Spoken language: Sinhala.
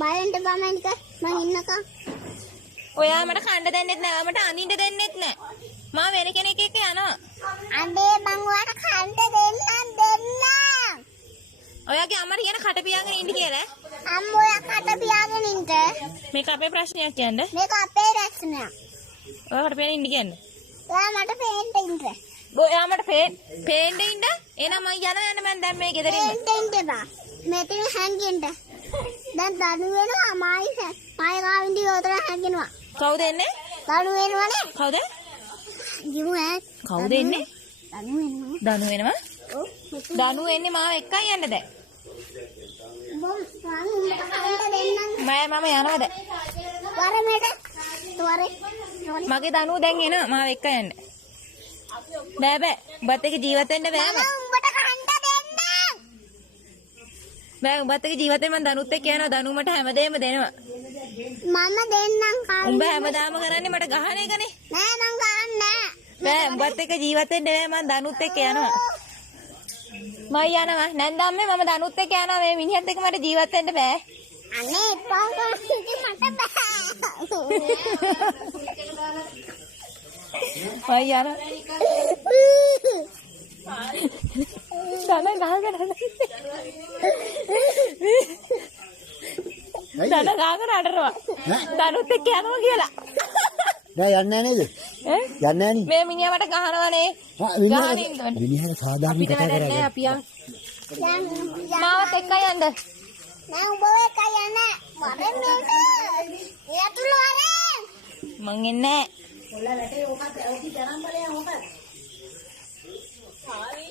බයෙන් බමෙන්ක මං ඉන්නකම්. ඔයා මට කණ්ඩ දෙන්නෙත් නෑ. මට අඳින්න දෙන්නෙත් නෑ. මම වෙන කෙනෙක් එක්ක යනවා. අනේ මං ඔයාට කන්ට දෙන්නම්. ඔයාගේ අම්මට කියන කට පියාගෙන ඉන්න කියලා. අම්මෝ ඔයා කට පියාගෙන ඉන්න. මේක අපේ ප්‍රශ්නයක් කියන්නේ. මේක අපේ රැක්ෂණයක්. ඔයාට පියාගෙන ඉන්න කියන්නේ. ඔයා මට පේන්න ඉන්න. ඔයා මට පේන්න ඉන්න. එහෙනම් මම යන්න මම දැන් මේ ගෙදර ඉන්න. පේන්න ඉන්න බා. මෙතන හැංගෙන්න. දැන් දනු වෙනවා මායි ගාවින්දි උතර හැංගෙනවා. කවුද එන්නේ? දනු වෙනවනේ. කවුද? ජිමු ඈ. කවුද එන්නේ? දනු වෙනවා. දනු වෙනවා. ඔව්. දනු එන්නේ මාව එක්කයි යන්න දැන්. බොම් මං උඹට කන්ට දෙන්නම්. මම යනවා දැන්. වරමෙට. තොරේ. මගේ දනුව දැන් එනවා මාව එක්ක යන්න. බෑ. උඹත් එක්ක ජීවත් වෙන්න බෑ. මම උඹට කන්ට දෙන්නම්. බෑ උඹත් එක්ක ජීවත් වෙන්න මම දනුත් එක්ක යනවා. දනුව මට හැමදේම දෙනවා. මම දෙන්නම් කාලේ. උඹ හැමදාම කරන්නේ මට ගහන එකනේ. නෑ මං ගහන්නේ නෑ. බෑ උඹත් එක්ක ජීවත් වෙන්න බෑ. මම දනුත් එක්ක යනවා. මම යනවා. නැන්දම්මේ මම දනුත් එක්ක යනවා. මේ මිනිහත් එක්ක මට ජීවත් වෙන්න බෑ. අනේ පව් මට බෑ. මම යනවා. දන ගාගෙන අඬනවා. දනුත් එක්ක යනවා කියලා. නෑ යන්නේ නෑ නේද? ඈ? යන්නේ නෑනේ. මේ මිනිහා මට ගහනවනේ. මිනිහා සාධාරණ කතා කරා. නෑ අපි මාවත් එක්කයි යන්න. නෑ උඹ එක්ක යන්නේ. වරෙන් මේක. එයාතුල වරෙන්. මං එන්නේ නෑ. ඔල්ල වැටේ ඕකත් ඕකි තරම් බලයන් ඕකත්. හරි.